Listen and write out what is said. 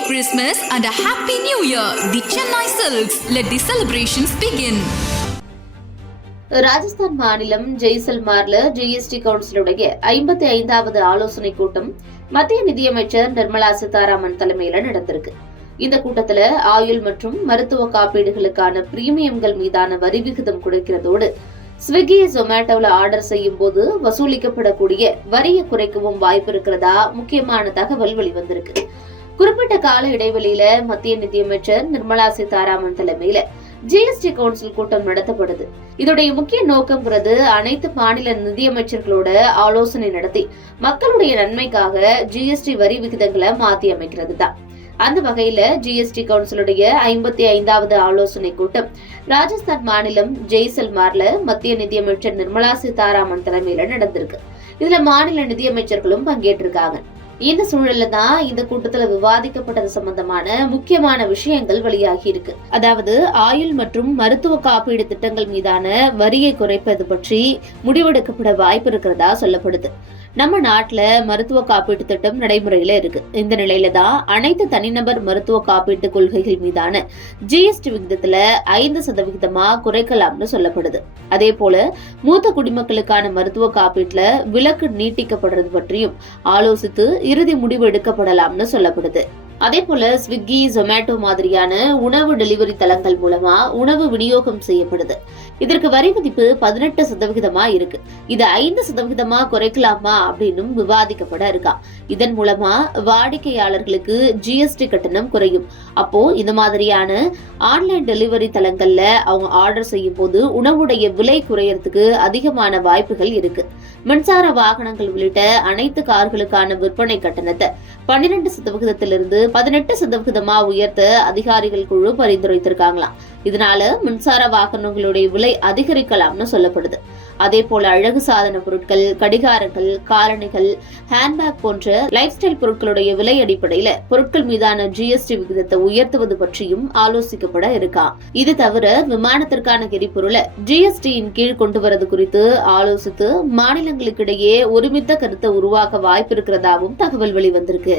Christmas and a Happy New Year. The Chennai Silks. Let the celebrations begin. Rajasthan மாநிலம் ஜெய்சல்மார்ல GST கவுன்சிலுடைய ஐம்பத்தி ஐந்தாவது ஆலோசனை கூட்டம் மத்திய நிதியமைச்சர் நிர்மலா சீதாராமன் தலைமையில நடந்திருக்கு இந்த கூட்டத்துல ஆயுள் மற்றும் மருத்துவ காப்பீடுகளுக்கான பிரீமியம்கள் மீதான வரி விகிதம் குறைக்கிறதோடு ஸ்விக்கி ஜொமேட்டோல ஆர்டர் செய்யும் போது வசூலிக்கப்படக்கூடிய வரியை குறைக்கவும் வாய்ப்பு இருக்கிறதா முக்கியமான தகவல் வெளிவந்திருக்கு குறிப்பிட்ட கால இடைவெளியில மத்திய நிதியமைச்சர் நிர்மலா சீதாராமன் தலைமையில ஜிஎஸ்டி கவுன்சில் கூட்டம் நடத்தப்படுது. இதோடைய முக்கிய நோக்கம்ங்கிறது அனைத்து மாநில நிதியமைச்சர்களோட ஆலோசனை நடத்தி மக்களுடைய நன்மைக்காக ஜிஎஸ்டி வரி விகிதங்களை மாத்தி அமைக்கிறது தான் அந்த வகையில ஜிஎஸ்டி கவுன்சிலுடைய ஐம்பத்தி ஐந்தாவது ஆலோசனை கூட்டம் ராஜஸ்தான் மாநிலம் ஜெய்சல்மார்ல மத்திய நிதியமைச்சர் நிர்மலா சீதாராமன் தலைமையில நடந்திருக்கு. இதுல மாநில நிதியமைச்சர்களும் பங்கேற்றிருக்காங்க. இந்த சூழல்ல தான் இந்த கூட்டத்துல விவாதிக்கப்பட்டது சம்பந்தமான முக்கியமான விஷயங்கள் வெளியாகி இருக்கு. அதாவது ஆயுள் மற்றும் மருத்துவ காப்பீடு திட்டங்கள் மீதான வரியை குறைப்பது பற்றி முடிவெடுக்கப்பட வாய்ப்பு இருக்கிறதா சொல்லப்படுது. நம்ம நாட்டுல மருத்துவ காப்பீட்டு திட்டம் நடைமுறையில இருக்கு. இந்த நிலையில தான் அனைத்து தனிநபர் மருத்துவ காப்பீட்டு கொள்கைகள் மீதான ஜிஎஸ்டி விகிதத்துல ஐந்து சதவிகிதமா குறைக்கலாம்னு சொல்லப்படுது. அதே போல மூத்த குடிமக்களுக்கான மருத்துவ காப்பீட்டுல விலக்கு நீட்டிக்கப்படுறது பற்றியும் ஆலோசித்து இறுதி முடிவு எடுக்கப்படலாம்னு சொல்லப்படுது. அதே போல ஸ்விக்கி ஜொமேட்டோ மாதிரியான உணவு டெலிவரி தளங்கள் மூலமா உணவு விநியோகம் செய்யப்படுது. இதற்கு வரி மதிப்பு பதினெட்டு சதவிகிதமா இருக்கு. இது ஐந்து சதவிகிதமா குறைக்கலாமா அப்படின்னும் விவாதிக்கப்பட இருக்கா. இதன் மூலமா வாடிக்கையாளர்களுக்கு ஜிஎஸ்டி கட்டணம் குறையும். அப்போ இந்த மாதிரியான ஆன்லைன் டெலிவரி தளங்கள்ல அவங்க ஆர்டர் செய்யும் போது உணவுடைய விலை குறையறதுக்கு அதிகமான வாய்ப்புகள் இருக்கு. மின்சார வாகனங்கள் உள்ளிட்ட அனைத்து கார்களுக்கான விற்பனை கட்டணத்தை பன்னிரண்டு சதவிகிதத்திலிருந்து பதினெட்டு சதவிகிதமா உயர்த்த அதிகாரிகள் குழு பரிந்துரைத்திருக்காங்களாம் இதனால மின்சார வாகனங்களுடைய விலை அதிகரிக்கலாம்னு சொல்லப்படுது. அதே போல அழகு சாதன பொருட்கள் கடிகாரங்கள் காலணிகள் ஹேண்ட்பேக் போன்ற லைஃப் ஸ்டைல் பொருட்களுடைய விலை அடிப்படையில பொருட்கள் மீதான ஜிஎஸ்டி விகிதத்தை உயர்த்துவது பற்றியும் ஆலோசிக்கப்பட இருக்கா? இது தவிர விமானத்திற்கான எரிபொருளை ஜிஎஸ்டியின் கீழ் கொண்டு வரது குறித்து ஆலோசித்து மாநிலங்களுக்கிடையே ஒருமித்த கருத்தை உருவாக்க வாய்ப்பு இருக்கிறதாவும் தகவல் வெளிவந்திருக்கு.